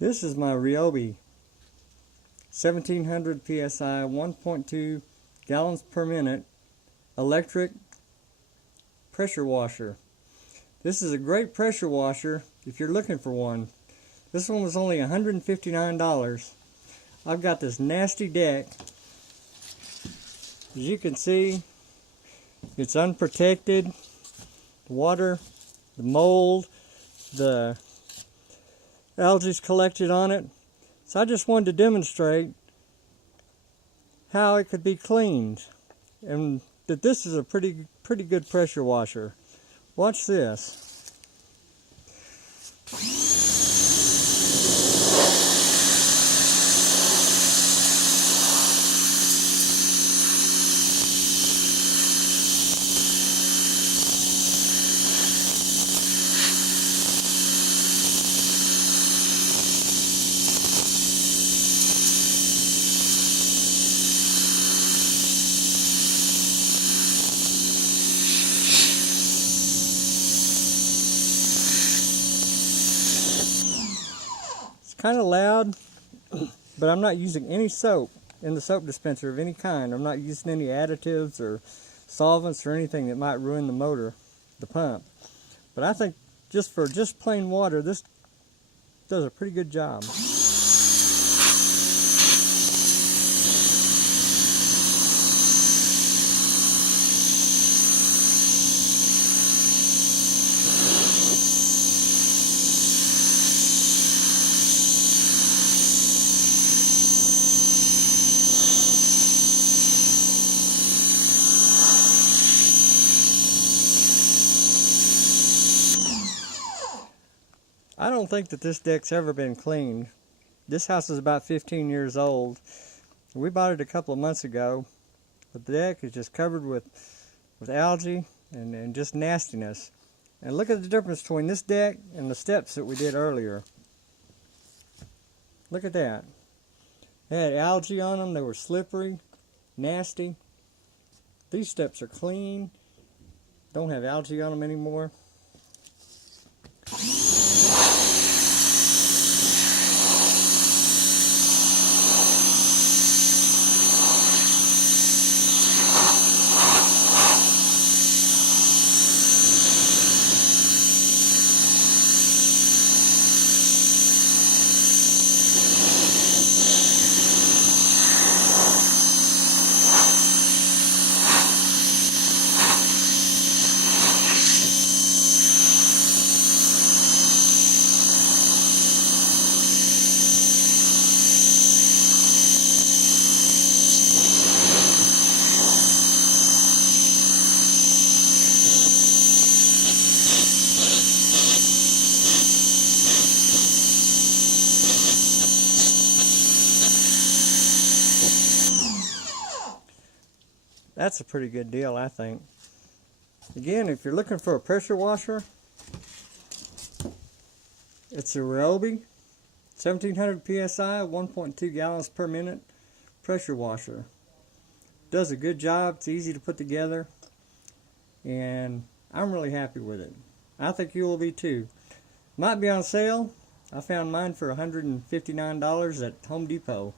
This is my Ryobi 1700 PSI 1.2 gallons per minute electric pressure washer. This is a great pressure washer if you're looking for one. This one was only $159. I've got this nasty deck. As you can see, it's unprotected. The water, the mold, the algae's collected on it. So I just wanted to demonstrate how it could be cleaned, and that this is a pretty good pressure washer. Watch this. Kind of loud, but I'm not using any soap in the soap dispenser of any kind. I'm not using any additives or solvents or anything that might ruin the motor, the pump. But I think just for plain water, this does a pretty good job. I don't think that this deck's ever been cleaned. This house is about 15 years old. We bought it a couple of months ago, but the deck is just covered with algae and just nastiness. And look at the difference between this deck and the steps that we did earlier. Look at that. They had algae on them. They were slippery, nasty. These steps are clean. Don't have algae on them anymore. That's a pretty good deal, I think. Again, if you're looking for a pressure washer, it's a Ryobi 1700 PSI 1.2 gallons per minute pressure washer. Does a good job. It's easy to put together, and I'm really happy with it. I think you will be too. Might be on sale. I found mine for $159 at Home Depot.